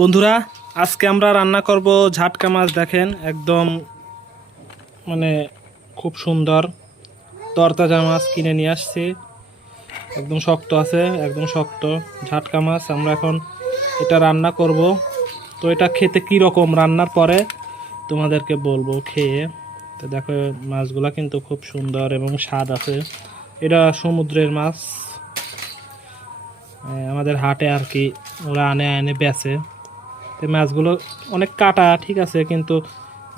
বন্ধুরা, আজকে আমরা রান্না করব ঝাটকা মাছ। দেখেন একদম মানে খুব সুন্দর তরতাজা মাছ কিনে নিয়ে আসছি। একদম শক্ত আছে, একদম শক্ত ঝাটকা মাছ। আমরা এখন এটা রান্না করব। তো এটা খেতে কি রকম রান্নার পরে তোমাদেরকে বলবো খেয়ে। তো দেখো মাছগুলা কিন্তু খুব সুন্দর এবং স্বাদ আছে। এটা সমুদ্রের মাছ, আমাদের হাটে আর কি ওরা এনে বেচে। তো মাছগুলো অনেক কাটা, ঠিক আছে, কিন্তু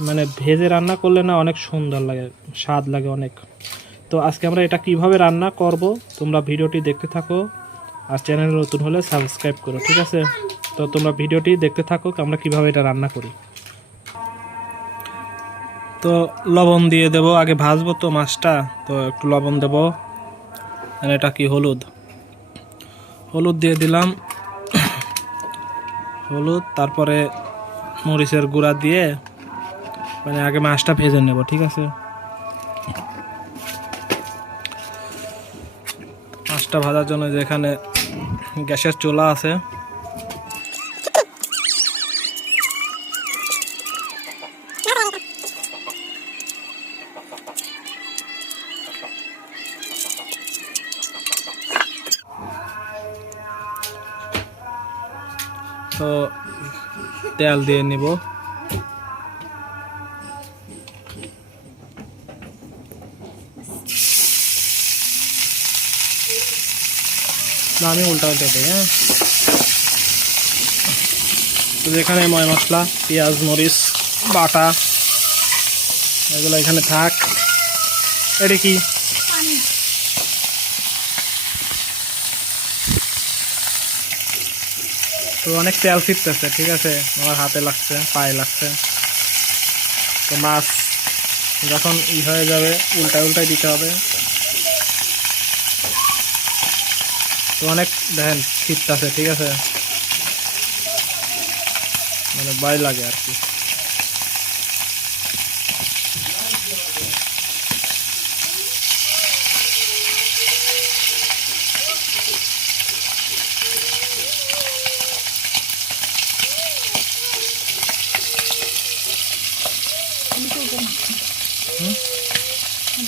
মানে ভেজে রান্না করলে না অনেক সুন্দর লাগে, স্বাদ লাগে অনেক। তো আজকে আমরা এটা কিভাবে রান্না করব তোমরা ভিডিওটি দেখতে থাকো। আর চ্যানেল নতুন হলে সাবস্ক্রাইব করো, ঠিক আছে? তো তোমরা ভিডিওটি দেখতে থাকো আমরা কিভাবে এটা রান্না করি। তো লবণ দিয়ে দেব, আগে ভাজবো তো মাছটা, তো একটু লবণ দেব। আর এটা কি হলুদ, হলুদ দিয়ে দিলাম, হলুদ, তারপরে মরিচের গুঁড়া দিয়ে মানে আগে মাছটা ভেজে নেব, ঠিক আছে? মাছটা ভাজার জন্য যেখানে গ্যাসের চুলা আছে, তো তেল দিয়ে নিব। না, আমি উল্টা উল্টে দিই। হ্যাঁ, তো যেখানে ময় মশলা, পেঁয়াজ, মরিচ বাটা, এগুলো এখানে থাক। এটা কি? তো অনেক তেল ছিটতেছে, ঠিক আছে, আমার হাতে লাগছে, পায়ে লাগছে। তো মাছ যখন হয়ে যাবে উল্টায় উল্টায় দিতে হবে। তো অনেক দেখেন ছিটতেছে, ঠিক আছে, মানে ভয় লাগে আর কি।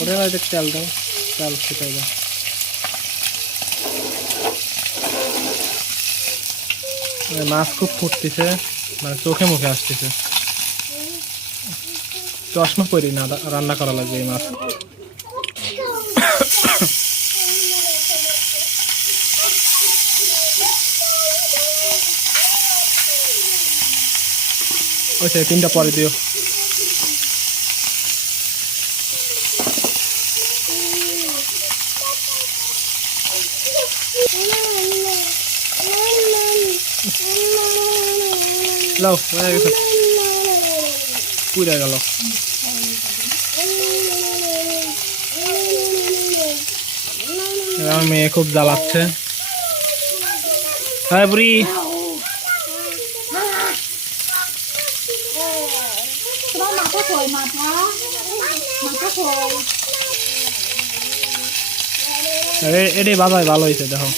ওটা তেল দাও, তেল ছিটাই দাও। মাছ খুব ফুটতেছে, মানে চোখে মুখে আসতেছে। চশমা পরি না, রান্না করা লাগবে এই মাছ। ওই তিনটা পরে দিও। লাও হয়ে গেছে, পুড়ে গেল। আমার মেয়ে খুব জ্বালাচ্ছে। হ্যাঁ বুড়ি, এটাই বাজায় ভালো হয়েছে, দেখো।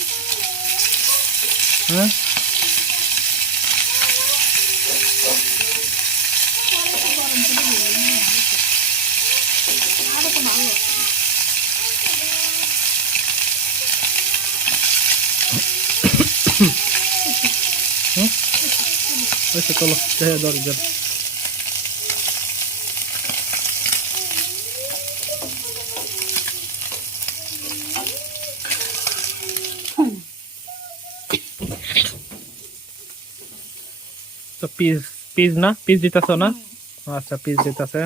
হ্যাঁ, চলো দরজা। তো পিস পিস না, পিস দিতেছ না? আচ্ছা, পিস দিতেছে।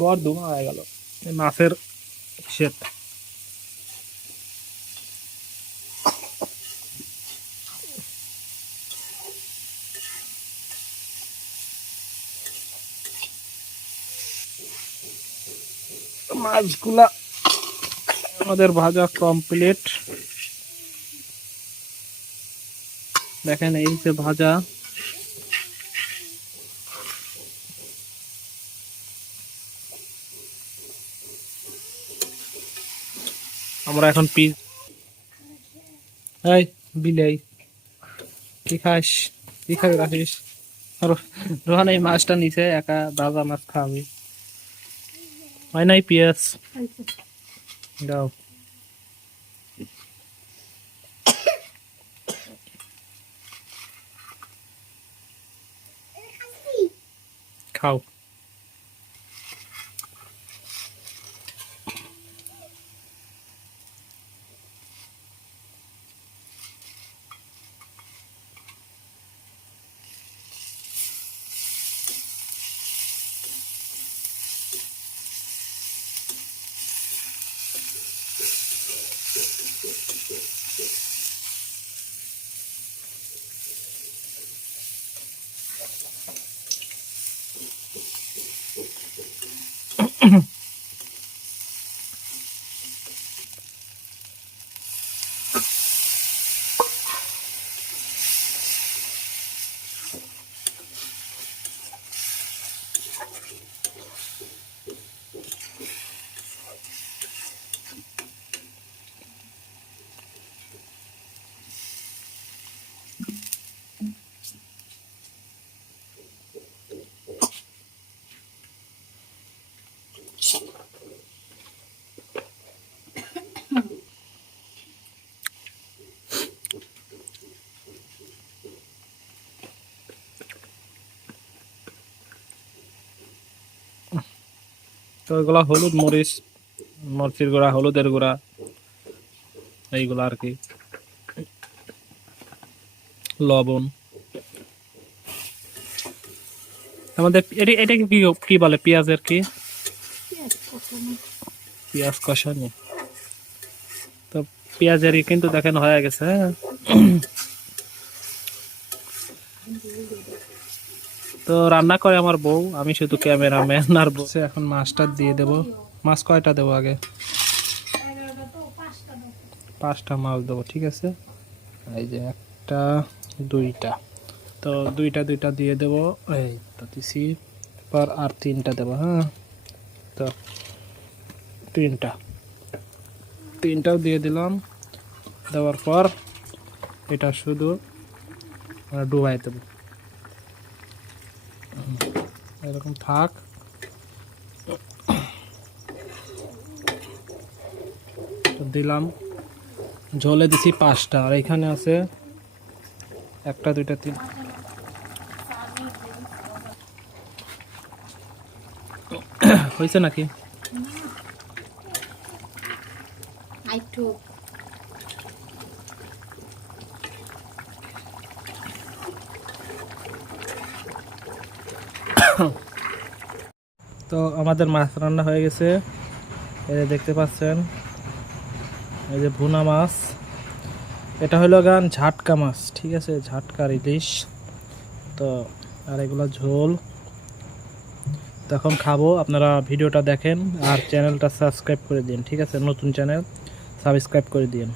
গড় দুমা হয়ে গেল মাছের সেট। মাছগুলা আমাদের ভাজা কমপ্লিট। দেখেন এই যে ভাজা। আমরা এখন এই বিলাই কি খাস, কি খাবি রাখিস? রোহান এই মাছটা নিচে একা দাদা মাছ খাবি হয় নাই পিয়াস দাও খাও। তো এগুলা হলুদ মরিচ, মরিচের গুঁড়া, হলুদের গুঁড়া, এইগুলা আর কি, লবণ। আমাদের এটা কি কি বলে পেঁয়াজের কি পেঁয়াজ কষানি। তো পেঁয়াজের কিন্তু দেখেন হয়ে গেছে। হ্যাঁ, তো রান্না করে আমার বউ, আমি শুধু ক্যামেরাম্যান। আর বসে এখন মাছটা দিয়ে দেব। মাছ কয়টা দেবো আগে? 5টা মাছ দেবো, ঠিক আছে। এই যে 1টা 2টা, তো দুইটা দিয়ে দেবো। এই তো দিছি, পর আর 3টা দেবো। হ্যাঁ, তো 3টাও দিয়ে দিলাম। দেওয়ার পর এটা শুধু ডুবাই দেবো, এরকম থাক। দিলাম, ঝোলে দিছি 5টা, আর এখানে আছে 1টা 2টা 3। হয়েছে নাকি? তো আমাদের মাছ রান্না হয়ে গেছে, এই যে দেখতে পাচ্ছেন, এই যে ভুনা মাছ। এটা হলো গান ঝাটকা মাছ, ঠিক আছে, ঝাটকার ইলিশ। তো আর এগুলো ঝোল। তখন খাবো, আপনারা ভিডিওটা দেখেন আর চ্যানেলটা সাবস্ক্রাইব করে দিন, ঠিক আছে, নতুন চ্যানেল সাবস্ক্রাইব করে দিন।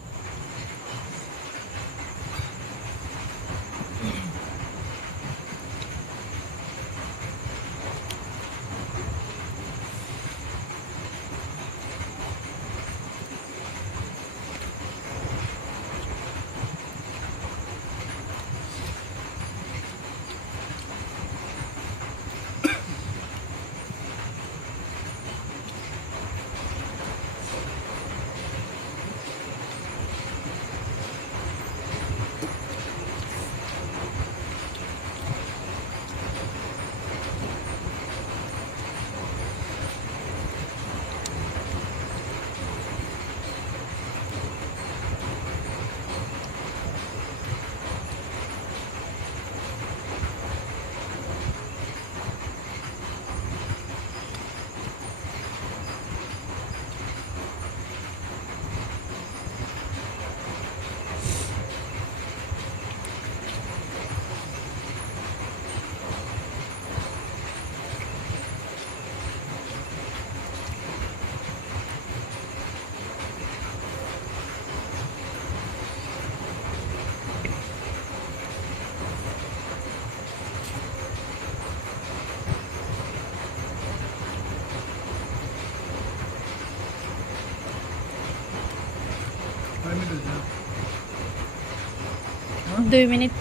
2 মিনিট